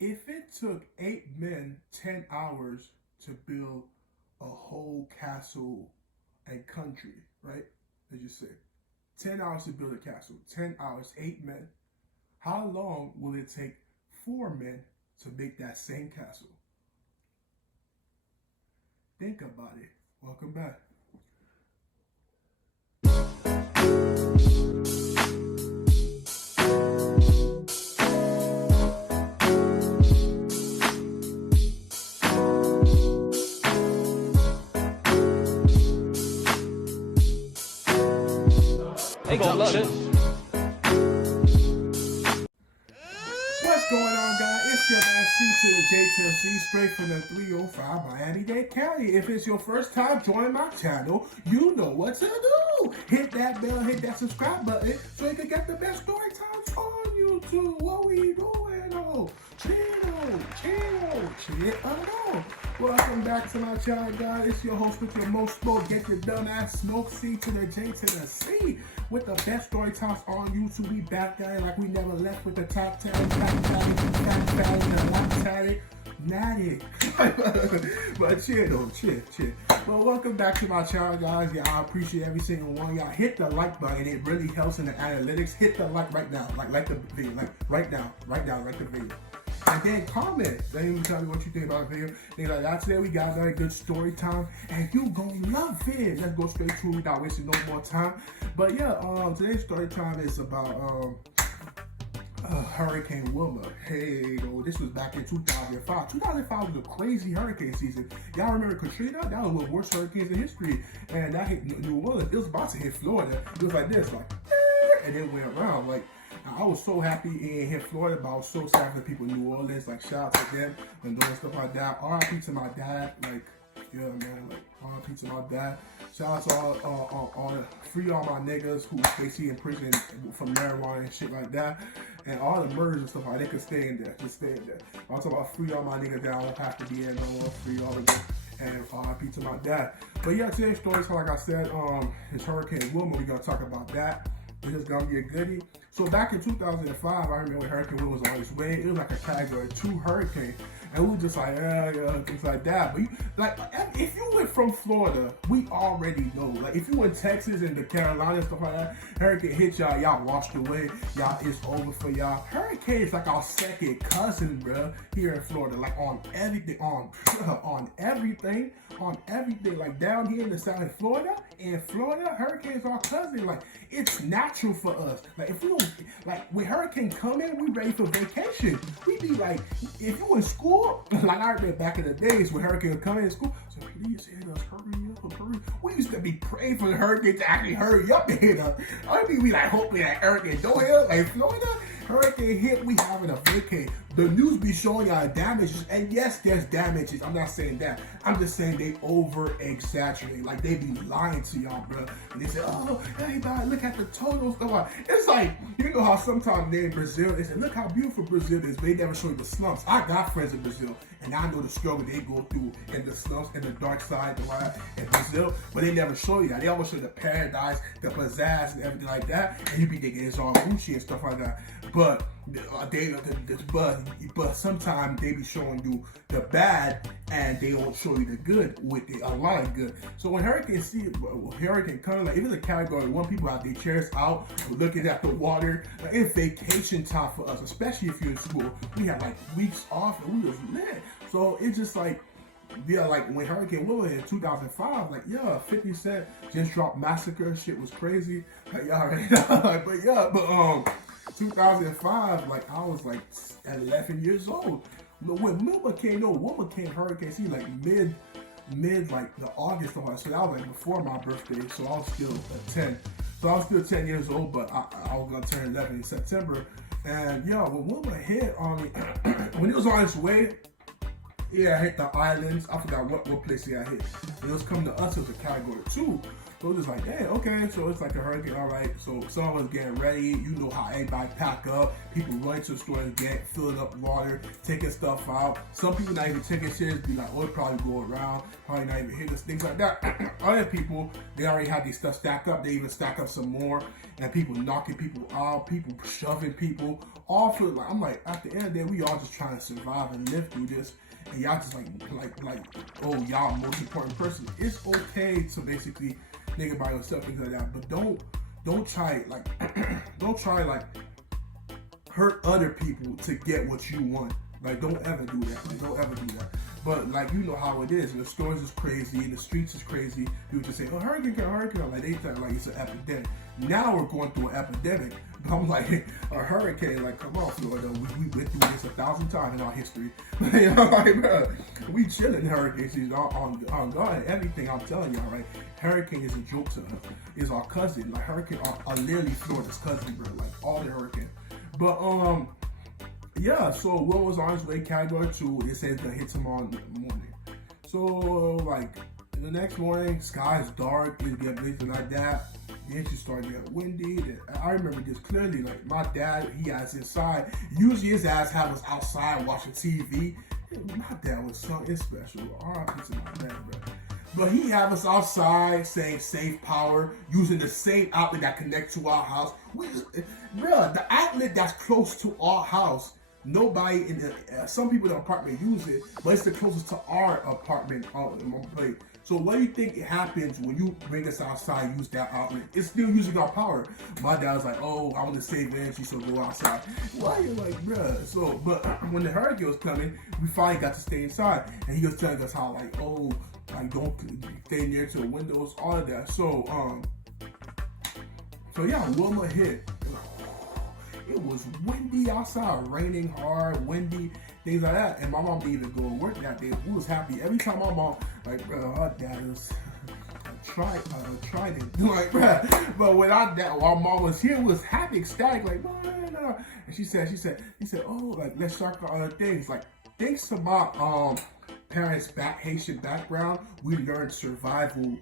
If it took 8 men 10 hours to build a whole castle and country, right? Let's just say 10 hours to build a castle, 10 hours, 8 men. How long will it take 4 men to make that same castle? Think about it. Welcome back. They gonna love it. What's going on, guys? It's your man C.j.C. straight from the 305 Miami-Dade County. If it's your first time joining my channel, you know what to do. Hit that bell, hit that subscribe button so you can get the best story times on YouTube. What we doing? Oh, chill. Welcome back to my channel, guys. It's your host with your most smoke. Get your dumb ass smoke. C to the J to the C with the best story times on YouTube. We back at it like we never left with the top 10, natty. But chill. Well, welcome back to my channel, guys. Yeah, I appreciate every single one. Y'all hit the like button. It really helps in the analytics. Hit the like right now. Like the video. Like right now, like the video. And then comment. Then you tell me what you think about the video. Things like that. Today we got very good story time, and you gonna love it. Let's go straight to it without wasting no more time. But yeah, today's story time is about Hurricane Wilma. Hey, this was back in 2005. 2005 was a crazy hurricane season. Y'all remember Katrina? That was one of the worst hurricanes in history, and that hit New Orleans. It was about to hit Florida. It was like this, like, and it went around like. I was so happy in hit Florida, but I was so sad for the people in New Orleans. Like, shout out to them and doing stuff like that. R.I.P. to my dad. Like, yeah, man. Like, R.I.P. to my dad. Shout out to all free all my niggas who basically in prison for marijuana and shit like that. And all the murders and stuff like that. They could stay in there. Just stay in there. I'm talking about free all my niggas that I don't have to be in no more. Free all of them. And R.I.P. to my dad. But yeah, today's story is like I said, it's Hurricane Wilma. We're gonna talk about that. It's just gonna be a goodie. So back in 2005, I remember when Hurricane Wilma was on its way. It was like a category 2 hurricane, and we were just like, things like that. But if you went from Florida, we already know. Like, if you went Texas and the Carolinas stuff like that, hurricane hit y'all, y'all washed away. Y'all, it's over for y'all. Hurricane is like our second cousin, bro, here in Florida. Like on everything, on everything. Like down here in the south of Florida, hurricanes are our cousin. Like, it's natural for us. Like, if we don't, like, when hurricane come in, we ready for vacation. We be like, if you in school, like I remember back in the days when hurricane would come in school, so please hit us, hurry. We used to be praying for the hurricane to actually hurry up and hit us. I mean, we like hoping that hurricane don't hit us. Like Florida, hurricane hit, we having a vacay. The news be showing y'all damages, and yes, there's damages. I'm not saying that. I'm just saying they over-exaggerate. Like, they be lying to y'all, bro. And they say, oh, everybody, look at the totals. It's like, you know how sometimes they in Brazil, they say, look how beautiful Brazil is, but they never show you the slumps. I got friends in Brazil, and I know the struggle they go through in the slumps and the dark side in Brazil, but they never show you that. They always show you the paradise, the pizzazz, and everything like that, and you be thinking it's all Gucci and stuff like that. But but sometimes they be showing you the bad and they don't show you the good with a lot of good. So when hurricane comes, like, even the category 1, people have their chairs out, looking at the water. Like, it's vacation time for us, especially if you're in school. We have like weeks off and we was lit. So it's just like, yeah, like when Hurricane Wilma in 2005, like, yeah, 50 Cent just dropped Massacre. Shit was crazy. Like, y'all already know. But yeah, 2005, like, I was like 11 years old. When Wilma came Hurricane C, like mid like the August or so that was like before my birthday, so I was still 10. So I was still 10 years old, but I was gonna turn 11 in September. And yeah, when Wilma hit on me, when it was on its way, yeah, I hit the islands. I forgot what place it hit. It was coming to us as a category 2. So it's just like, damn, okay, so it's like a hurricane, all right. So someone's getting ready. You know how everybody pack up. People run to the store and get filling up water, taking stuff out. Some people not even taking serious, be like, oh, it probably go around, probably not even hit us, things like that. Other people, they already have these stuff stacked up. They even stack up some more, and people knocking people out, people shoving people. All for like, I'm like, at the end of the day, we all just trying to survive and live through this. And y'all just like, oh, y'all most important person. It's okay to basically think about yourself, things like that. But don't try like, don't try like hurt other people to get what you want. Like, don't ever do that. Like, don't ever do that. But like, you know how it is. The stores is crazy, the streets is crazy. People just say, oh, hurricane. Like, they think like it's an epidemic. Now we're going through an epidemic. But I'm like, a hurricane, like, come on, Florida. We went through this 1,000 times in our history. You know, like, bro, we chilling hurricane season on God and everything. I'm telling y'all, right? Hurricane is a joke to us. It's our cousin. Like, hurricane are literally Florida's cousin, bro. Like, all the hurricanes. But yeah, so Will was on his way, category 2. It says gonna hit tomorrow morning. So like the next morning, sky is dark, it's getting busy like that. Then she started getting windy. I remember this clearly. Like, my dad, he has inside. Usually his ass have us outside watching TV. My dad was something special. R.I.P. to my dad, bro. But he have us outside saying safe power, using the same outlet that connects to our house. Bro, the outlet that's close to our house, nobody in the, some people in the apartment use it, but it's the closest to our apartment place. So what do you think happens when you bring us outside, use that outlet? It's still using our power. My dad was like, oh, I want to save energy, so go outside. Why? You're like, bruh. So, but when the hurricane was coming, we finally got to stay inside. And he was telling us how, like, oh, like, don't stay near to the windows, all of that. So yeah, Wilma hit. It was windy outside, raining hard, windy, things like that. And my mom didn't even go to work that day. We was happy. Every time my mom, like, bro, her dad was trident. Like, bro. But when while mom was here, we was happy, ecstatic, like, no. And he said, oh, like, let's talk about other things. Like, thanks to my parents' Haitian background, we learned survival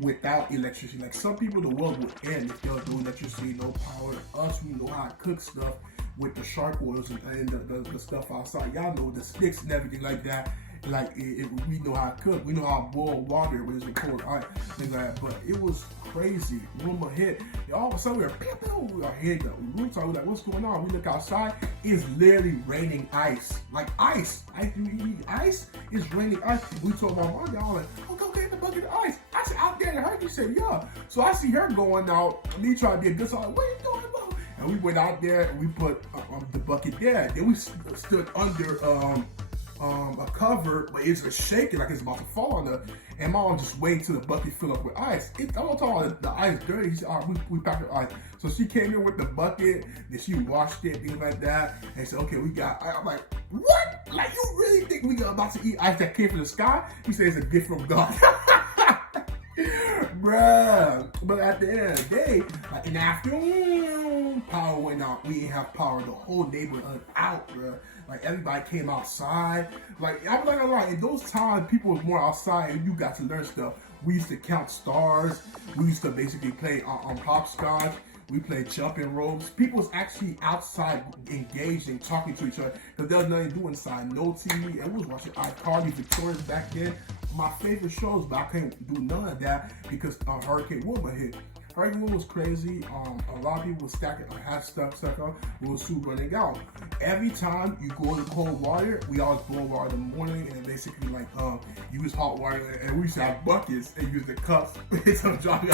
without electricity. Like, some people, the world would end if there was no electricity, no power. Us, we know how to cook stuff with the shark oils and the stuff outside. Y'all know the sticks and everything like that. Like, we know how to cook. We know how to boil water when it's cold, all right, things like that. But it was crazy. Wilma hit. All of a sudden, we were hitting the roots. I was like, what's going on? We look outside. It's literally raining ice. Like, ice. Ice is raining ice. We told my mom, y'all, like, okay, get the bucket of ice. I said, out there, and her, she said, yeah. So I see her going out. Me trying to be a good side. What are you doing, Mom? And we went out there and we put the bucket there. Then we stood under a cover, but it's shaking like it's about to fall on her. And mom just waited till the bucket filled up with ice. I'm not talking about the ice dirty. She said, all right, we packed her ice. So she came in with the bucket, then she washed it, things like that, and said, okay, we got ice. I'm like, what? Like, you really think we got about to eat ice that came from the sky? He said it's a gift from God. Bruh. But at the end of the day, like, in the afternoon, power went out. We didn't have power. The whole neighborhood out, bruh. Like, everybody came outside. Like, I'm not gonna lie, in those times, people was more outside and you got to learn stuff. We used to count stars. We used to basically play on hopscotch. We played jumping ropes. People was actually outside engaged and talking to each other because there was nothing to do inside. No TV. And we was watching iCarly, Victoria's back then. My favorite shows, but I couldn't do none of that because Hurricane Wilma hit. Hurricane Wilma was crazy. A lot of people were had stuff up. We were soon running out. Every time you go to cold water, we always boil water in the morning and basically like use hot water, and we used to have buckets and use the cups. Some y'all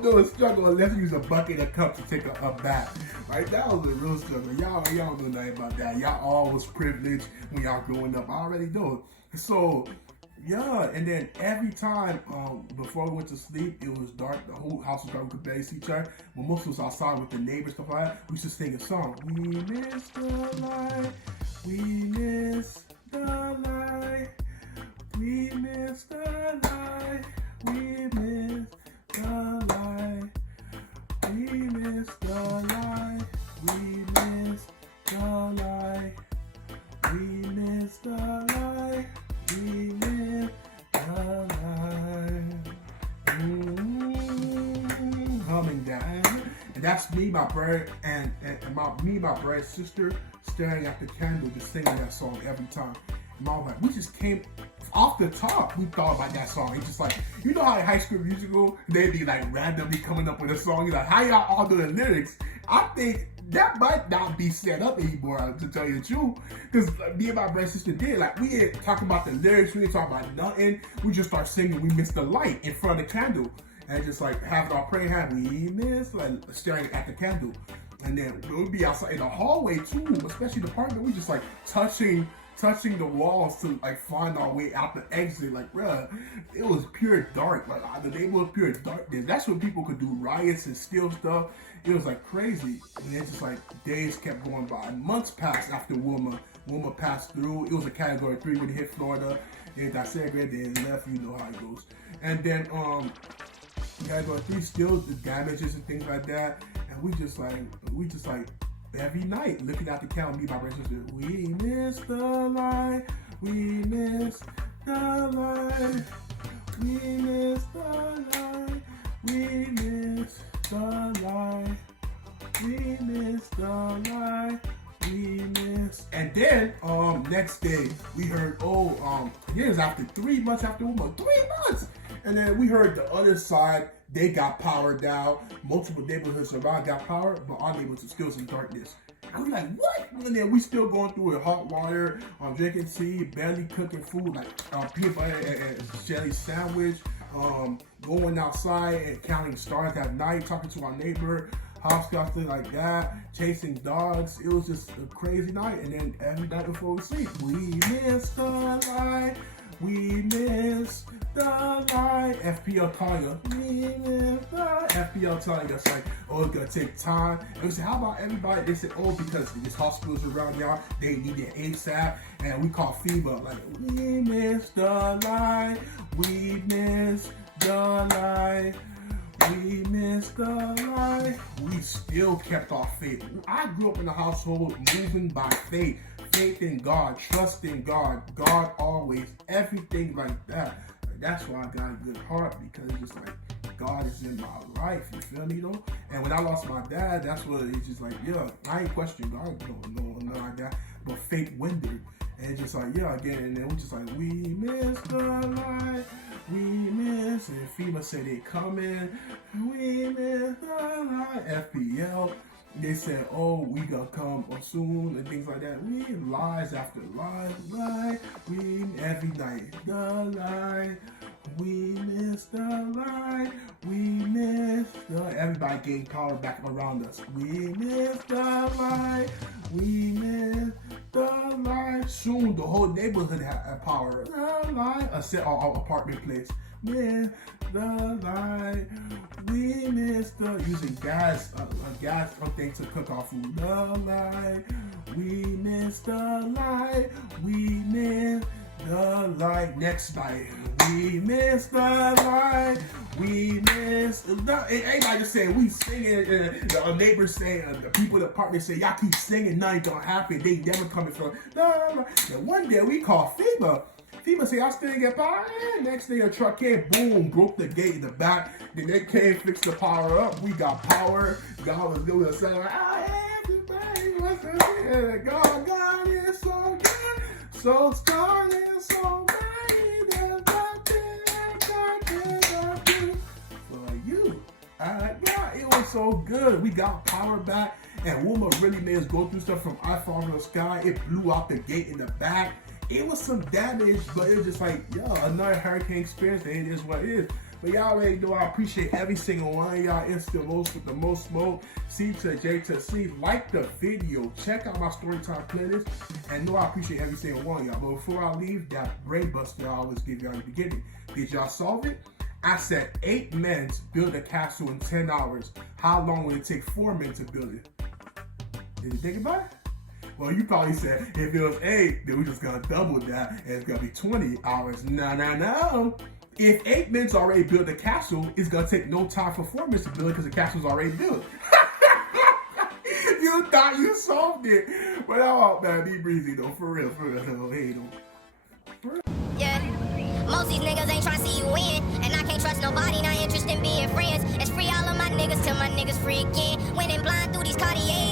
don't know the struggle unless you use a bucket and a cup to take a bath. Right? That was a real struggle. Y'all don't know nothing about that. Y'all all was privileged when y'all growing up. I already know. So yeah, and then every time before we went to sleep, it was dark. The whole house was dark. We could barely see each other. When most of us outside with the neighbors, stuff like that, we used to sing a song. We miss the light. We miss the light. We miss the light. We miss the light. We miss the light. We miss the light. We miss the light. We miss the light. And that's me, my brother, and my brother's sister staring at the candle, just singing that song every time. And mom was like, we just came off the top. We thought about that song. It's just like, you know how in High School Musical, they be like randomly coming up with a song. You're like, how y'all all do the lyrics? I think that might not be set up anymore, to tell you the truth. Because me and my brother and sister did. Like, we ain't talking about the lyrics. We ain't talking about nothing. We just start singing We Miss the Light in front of the candle. And just like having our praying hand, we miss, like staring at the candle. And then we'll be outside in the hallway too, especially the apartment. We just like touching the walls to like find our way out the exit. Like, bruh, it was pure dark. Like, the neighborhood was pure darkness. That's when people could do riots and steal stuff. It was like crazy. And then just like days kept going by. Months passed after Wilma. Wilma passed through. It was a Category 3 when it hit Florida. It got segregated and left. You know how it goes. And then Category 3 still the damages and things like that. And we just like every night looking at the calendar, me and my brother and sister, we miss the light, we miss the light, we miss the light, we miss the light, we miss the light, we miss. And then next day we heard, years after 3 months after Wilma, 3 months. And then we heard the other side, they got powered down. Multiple neighborhoods around got power, but our neighborhoods are still in darkness. And we're like, what? And then we still going through it, hot water, drinking tea, barely cooking food, like peanut butter and jelly sandwich, going outside and counting stars at night, talking to our neighbor, hopscotch, things like that, chasing dogs. It was just a crazy night. And then every night before we sleep, we miss the light, we miss the light. FPL calling us, we miss the FPL telling us like, oh, it's gonna take time. And we said, how about everybody? They said, oh, because there's hospitals around y'all, they need it ASAP. And we call FEMA, like, we miss the light, we miss the light, we missed the light. We still kept our faith. I grew up in a household moving by faith. Faith in God, trust in God, God always, everything like that. That's why I got a good heart, because it's just like, God is in my life, you feel me though? And when I lost my dad, that's what it's just like, yeah, I ain't questioning God, no like that, but faith windered. And it's just like, yeah, again, and then we just like, we miss the light, we miss, and FEMA said they coming, we miss the light, FPL, they said, oh, we gonna come soon, and things like that. We lies after lies, we every night, the light, we miss the light, we miss the, everybody getting power back around us. We miss the light, we miss the light. Soon the whole neighborhood had power. The light, except our apartment place. Miss the light, we miss the, using gas, gas thing to cook our food. The light, we miss the light, we miss the light. Next night, we miss the light, we miss the, everybody just saying, we singing, the neighbors saying, the people in the apartment say, y'all keep singing, nothing gonna happen, they never coming from, and one day we call FEMA. FEMA say, I still get power. Next day a truck came, boom, broke the gate in the back. Then they came, fixed the power up. We got power. God was doing a song like, everybody wants to hear God, God is so good, so strong and so mighty. There's nothing for you. Yeah, it was so good. We got power back, and Wilma really made us go through stuff from I Fall from the Sky. It blew out the gate in the back. It was some damage, but it was just like, yo, another hurricane experience, and it is what it is. But y'all already know I appreciate every single one of y'all. It's the most with the most smoke. C.j.C. Like the video. Check out my Storytime playlist. And know I appreciate every single one of y'all. But before I leave, that brain buster I always give y'all in the beginning. Did y'all solve it? I said 8 men build a castle in 10 hours. How long would it take 4 men to build it? Did you think about it? Well, you probably said, if it was 8, then we're just gonna double that, and it's gonna be 20 hours. No. If 8 men's already built a castle, it's gonna take no time for 4 men to build it because the castle's already built. You thought you solved it. But oh man, be breezy though, for real. Hey, though. Yeah. Most these niggas ain't tryna see you win, and I can't trust nobody, not interested in being friends. It's free all of my niggas till my niggas free again. Cartier.